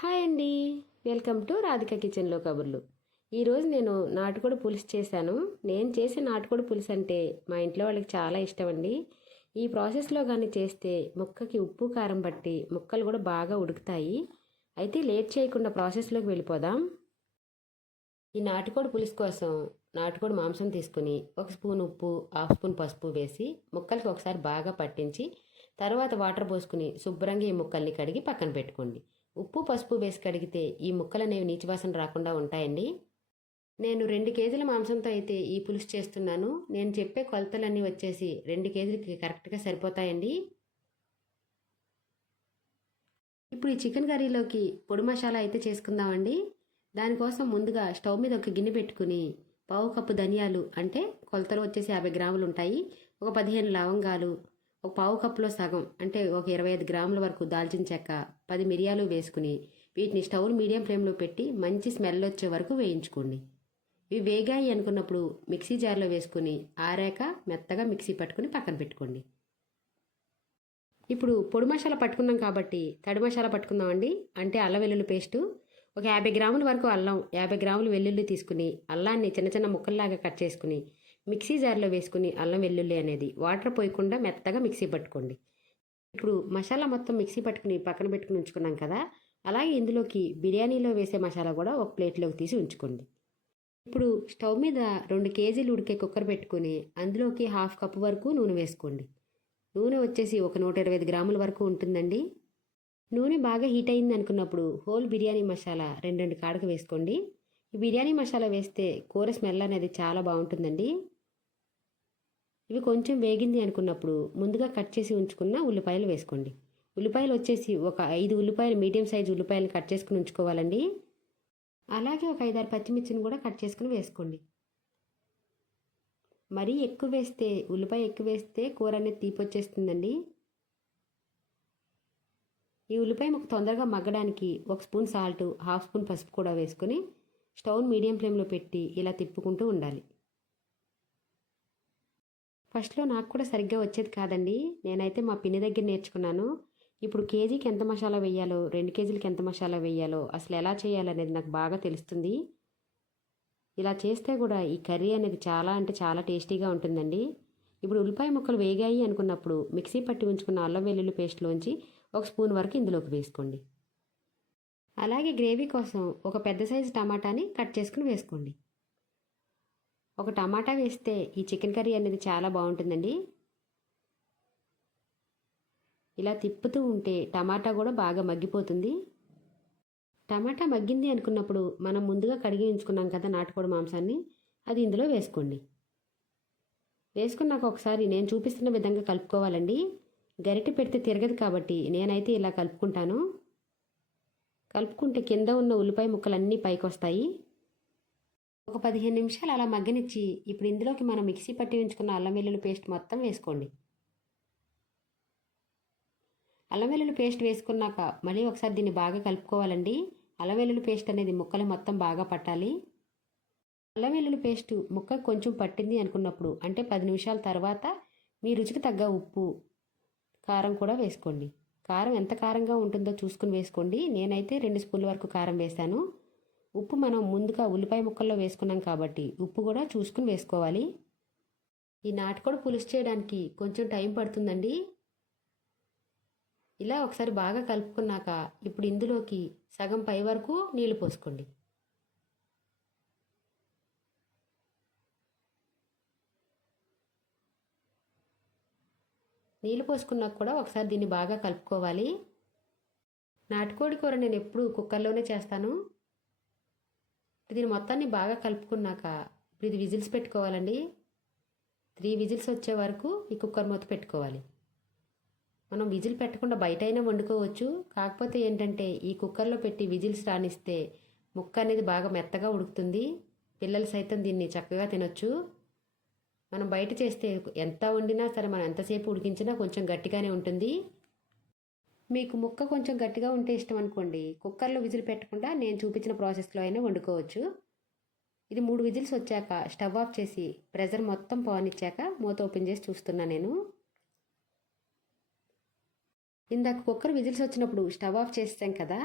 Hi అండి. Welcome to Radhika కిచెన్లో కబుర్లు. ఈరోజు నేను నాటుకోడి పులుసు చేశాను. నేను చేసే నాటుకోడి పులుసు అంటే మా ఇంట్లో వాళ్ళకి చాలా ఇష్టం అండి. ఈ ప్రాసెస్లో కానీ చేస్తే ముక్కకి ఉప్పు కారం పట్టి ముక్కలు కూడా బాగా ఉడుకుతాయి. అయితే లేట్ చేయకుండా ప్రాసెస్లోకి వెళ్ళిపోదాం. ఈ నాటుకోడి పులుసు కోసం నాటుకోడి మాంసం తీసుకుని ఒక స్పూన్ ఉప్పు హాఫ్ స్పూన్ పసుపు వేసి ముక్కలకి ఒకసారి బాగా పట్టించి తర్వాత వాటర్ పోసుకుని శుభ్రంగా ఈ ముక్కల్ని కడిగి పక్కన పెట్టుకోండి. ఉప్పు పసుపు వేసి కడిగితే ఈ ముక్కలు అనేవి నీచివాసన రాకుండా ఉంటాయండి. నేను రెండు కేజీల మాంసంతో అయితే ఈ పులుసు చేస్తున్నాను. నేను చెప్పే కొలతలన్నీ వచ్చేసి రెండు కేజీలకి కరెక్ట్గా సరిపోతాయండి. ఇప్పుడు ఈ చికెన్ కర్రీలోకి పొడి మసాలా అయితే చేసుకుందామండి. దానికోసం ముందుగా స్టవ్ మీద ఒక గిన్నె పెట్టుకుని పావు కప్పు ధనియాలు అంటే కొలతలు వచ్చేసి యాభై గ్రాములు ఉంటాయి. ఒక పదిహేను లవంగాలు ఒక పావు కప్పులో సగం అంటే ఒక ఇరవై ఐదు గ్రాముల వరకు దాల్చిన చెక్క పది మిరియాలు వేసుకుని వీటిని స్టవ్ మీడియం ఫ్లేమ్లో పెట్టి మంచి స్మెల్ వచ్చే వరకు వేయించుకోండి. ఇవి వేగాయి అనుకున్నప్పుడు మిక్సీ జార్లో వేసుకుని ఆరాక మెత్తగా మిక్సీ పట్టుకుని పక్కన పెట్టుకోండి. ఇప్పుడు పొడి మసాలా పట్టుకున్నాం కాబట్టి తడి మసాలా పట్టుకుందామండి అంటే అల్లం వెల్లుల్లి పేస్టు. ఒక యాభై గ్రాముల వరకు అల్లం యాభై గ్రాములు వెల్లుల్లి తీసుకుని అల్లాన్ని చిన్న చిన్న ముక్కల్లాగా కట్ చేసుకుని మిక్సీ జార్లో వేసుకుని అల్లం వెల్లుల్లి అనేది వాటర్ పోయకుండా మెత్తగా మిక్సీ పట్టుకోండి. ఇప్పుడు మసాలా మొత్తం మిక్సీ పట్టుకుని పక్కన పెట్టుకుని ఉంచుకున్నాం కదా అలాగే ఇందులోకి బిర్యానీలో వేసే మసాలా కూడా ఒక ప్లేట్లోకి తీసి ఉంచుకోండి. ఇప్పుడు స్టవ్ మీద రెండు కేజీలు ఉడికే కుక్కర్ పెట్టుకుని అందులోకి హాఫ్ కప్ వరకు నూనె వేసుకోండి. నూనె వచ్చేసి ఒక నూట ఇరవై ఐదు గ్రాముల వరకు ఉంటుందండి. నూనె బాగా హీట్ అయింది అనుకున్నప్పుడు హోల్ బిర్యానీ మసాలా రెండు రెండు కాడకు వేసుకోండి. ఈ బిర్యానీ మసాలా వేస్తే కూర స్మెల్ అనేది చాలా బాగుంటుందండి. ఇవి కొంచెం వేగింది అనుకున్నప్పుడు ముందుగా కట్ చేసి ఉంచుకున్న ఉల్లిపాయలు వేసుకోండి. ఉల్లిపాయలు వచ్చేసి ఒక ఐదు ఉల్లిపాయలు మీడియం సైజు ఉల్లిపాయలు కట్ చేసుకుని ఉంచుకోవాలండి. అలాగే ఒక ఐదారు పచ్చిమిర్చిని కూడా కట్ చేసుకుని వేసుకోండి. మరీ ఎక్కువ వేస్తే ఉల్లిపాయ ఎక్కువ వేస్తే కూర అనేది తీపి వచ్చేస్తుందండి. ఈ ఉల్లిపాయ మాకు తొందరగా మగ్గడానికి ఒక స్పూన్ సాల్ట్ హాఫ్ స్పూన్ పసుపు కూడా వేసుకుని స్టవ్ మీడియం ఫ్లేమ్లో పెట్టి ఇలా తిప్పుకుంటూ ఉండాలి. ఫస్ట్లో నాకు కూడా సరిగ్గా వచ్చేది కాదండి. నేనైతే మా పిన్ని దగ్గర నేర్చుకున్నాను. ఇప్పుడు కేజీకి ఎంత మసాలా వేయాలో రెండు కేజీలకి ఎంత మసాలా వేయాలో అసలు ఎలా చేయాలనేది నాకు బాగా తెలుస్తుంది. ఇలా చేస్తే కూడా ఈ కర్రీ అనేది చాలా అంటే చాలా టేస్టీగా ఉంటుందండి. ఇప్పుడు ఉల్లిపాయ ముక్కలు వేగాయి అనుకున్నప్పుడు మిక్సీ పట్టి ఉంచుకున్న అల్లం వెల్లుల్లి పేస్ట్లోంచి ఒక స్పూన్ వరకు ఇందులోకి వేసుకోండి. అలాగే గ్రేవీ కోసం ఒక పెద్ద సైజు టమాటాని కట్ చేసుకుని వేసుకోండి. ఒక టమాటా వేస్తే ఈ చికెన్ కర్రీ అనేది చాలా బాగుంటుందండి. ఇలా తిప్పుతూ ఉంటే టమాటా కూడా బాగా మగ్గిపోతుంది. టమాటా మగ్గింది అనుకున్నప్పుడు మనం ముందుగా కడిగి ఉంచుకున్నాం కదా నాటుకోడి మాంసాన్ని అది ఇందులో వేసుకోండి. వేసుకున్నాక ఒకసారి నేను చూపిస్తున్న విధంగా కలుపుకోవాలండి. గరిటె పెడితే తిరగదు కాబట్టి నేనైతే ఇలా కలుపుకుంటాను. కలుపుకుంటే కింద ఉన్న ఉల్లిపాయ ముక్కలన్నీ పైకి వస్తాయి ఒక పదిహేను నిమిషాలు అలా మగ్గనిచ్చి ఇప్పుడు ఇందులోకి మనం మిక్సీ పట్టి ఉంచుకున్న అల్లం వెల్లుల్లి పేస్ట్ మొత్తం వేసుకోండి. అల్లం వెల్లుల్లి పేస్ట్ వేసుకున్నాక మళ్ళీ ఒకసారి దీన్ని బాగా కలుపుకోవాలండి. అల్లం వెల్లుల్లి పేస్ట్ అనేది ముక్కలు మొత్తం బాగా పట్టాలి. అల్లం వెల్లుల్లి పేస్ట్ ముక్క కొంచెం పట్టింది అనుకున్నప్పుడు అంటే పది నిమిషాల తర్వాత మీ రుచికి తగ్గ ఉప్పు కారం కూడా వేసుకోండి. కారం ఎంత కారంగా ఉంటుందో చూసుకుని వేసుకోండి. నేనైతే రెండు స్పూన్ల వరకు కారం వేశాను. ఉప్పు మనం ముందుగా ఉల్లిపాయ ముక్కల్లో వేసుకున్నాం కాబట్టి ఉప్పు కూడా చూసుకుని వేసుకోవాలి. ఈ నాటుకోడి పులుసు చేయడానికి కొంచెం టైం పడుతుందండి. ఇలా ఒకసారి బాగా కలుపుకున్నాక ఇప్పుడు ఇందులోకి సగం పై వరకు నీళ్ళు పోసుకోండి. నీళ్ళు పోసుకున్నాక కూడా ఒకసారి దీన్ని బాగా కలుపుకోవాలి. నాటుకోడి కూర నేను ఎప్పుడు కుక్కర్లోనే చేస్తాను. దీని మొత్తాన్ని బాగా కలుపుకున్నాక ఇప్పుడు ఇది విజిల్స్ పెట్టుకోవాలండి. త్రీ విజిల్స్ వచ్చే వరకు ఈ కుక్కర్ మూత పెట్టుకోవాలి. మనం విజిల్ పెట్టకుండా బయట అయినా వండుకోవచ్చు. కాకపోతే ఏంటంటే ఈ కుక్కర్లో పెట్టి విజిల్స్ రాణిస్తే ముక్క అనేది బాగా మెత్తగా ఉడుకుతుంది. పిల్లలు సైతం దీన్ని చక్కగా తినొచ్చు. మనం బయట చేస్తే ఎంత వండినా సరే మనం ఎంతసేపు ఉడికించినా కొంచెం గట్టిగానే ఉంటుంది. మీకు ముక్క కొంచెం గట్టిగా ఉంటే ఇష్టం అనుకోండి. కుక్కర్లో విజిల్ పెట్టకుండా నేను చూపించిన ప్రాసెస్లో అయినా వండుకోవచ్చు. ఇది మూడు విజిల్స్ వచ్చాక స్టవ్ ఆఫ్ చేసి ప్రెజర్ మొత్తం పోనిచ్చాక మూత ఓపెన్ చేసి చూస్తున్నా నేను. ఇందాక కుక్కర్ విజిల్స్ వచ్చినప్పుడు స్టవ్ ఆఫ్ చేసాం కదా.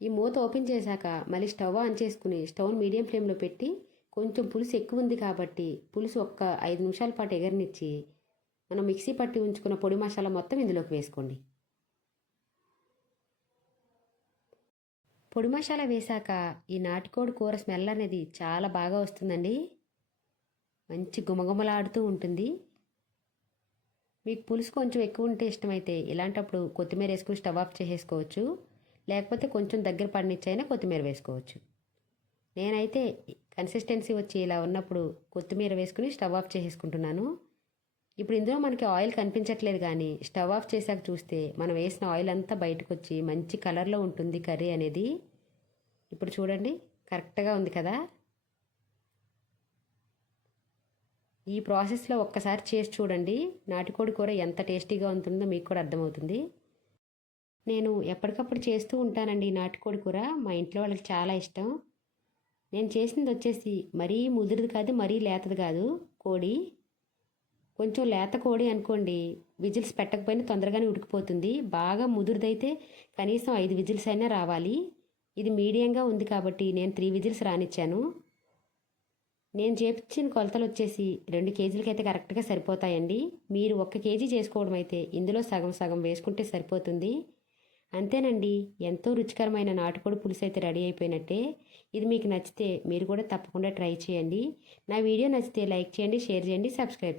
ఈ మూత ఓపెన్ చేశాక మళ్ళీ స్టవ్ ఆన్ చేసుకుని స్టవ్ మీడియం ఫ్లేమ్లో పెట్టి కొంచెం పులుసు ఎక్కువ ఉంది కాబట్టి పులుసు ఒక్క ఐదు నిమిషాల పాటు ఎగరనిచ్చి మనం మిక్సీ పట్టి ఉంచుకున్న పొడి మసాలా మొత్తం ఇందులోకి వేసుకోండి. పొడి మసాలా వేశాక ఈ నాటుకోడి కూర స్మెల్ అనేది చాలా బాగా వస్తుందండి. మంచి గుమగుమలాడుతూ ఉంటుంది. మీకు పులుసు కొంచెం ఎక్కువ ఉంటే ఇష్టమైతే ఇలాంటప్పుడు కొత్తిమీర వేసుకుని స్టవ్ ఆఫ్ చేసేసుకోవచ్చు. లేకపోతే కొంచెం దగ్గర పడినిచ్చైనా కొత్తిమీర వేసుకోవచ్చు. నేనైతే కన్సిస్టెన్సీ వచ్చి ఇలా ఉన్నప్పుడు కొత్తిమీర వేసుకుని స్టవ్ ఆఫ్ చేసేసుకుంటున్నాను. ఇప్పుడు ఇందులో మనకి ఆయిల్ కనిపించట్లేదు కానీ స్టవ్ ఆఫ్ చేశాక చూస్తే మనం వేసిన ఆయిల్ అంతా బయటకు వచ్చి మంచి కలర్లో ఉంటుంది కర్రీ అనేది. ఇప్పుడు చూడండి కరెక్ట్గా ఉంది కదా? ఈ ప్రాసెస్లో ఒక్కసారి చేసి చూడండి నాటుకోడి కూర ఎంత టేస్టీగా ఉంటుందో మీకు కూడా అర్థమవుతుంది. నేను ఎప్పటికప్పుడు చేస్తూ ఉంటానండి ఈ నాటుకోడి కూర మా ఇంట్లో వాళ్ళకి చాలా ఇష్టం. నేను చేసింది వచ్చేసి మరీ ముదిరిది కాదు మరీ లేతది కాదు కోడి. కొంచెం లేత కోడి అనుకోండి విజిల్స్ పెట్టకపోయినా తొందరగానే ఉడికిపోతుంది. బాగా ముదురుదైతే కనీసం ఐదు విజిల్స్ అయినా రావాలి. ఇది మీడియంగా ఉంది కాబట్టి నేను త్రీ విజిల్స్ రానిచ్చాను. నేను చేపించిన కొలతలు వచ్చేసి రెండు కేజీలకైతే కరెక్ట్గా సరిపోతాయండి. మీరు ఒక్క కేజీ చేసుకోవడం అయితే ఇందులో సగం సగం వేసుకుంటే సరిపోతుంది. అంతేనండి ఎంతో రుచికరమైన నాటుకోడి పులుసు అయితే రెడీ అయిపోయినట్టే. ఇది మీకు నచ్చితే మీరు కూడా తప్పకుండా ట్రై చేయండి. నా వీడియో నచ్చితే లైక్ చేయండి షేర్ చేయండి సబ్స్క్రైబ్ చేయండి.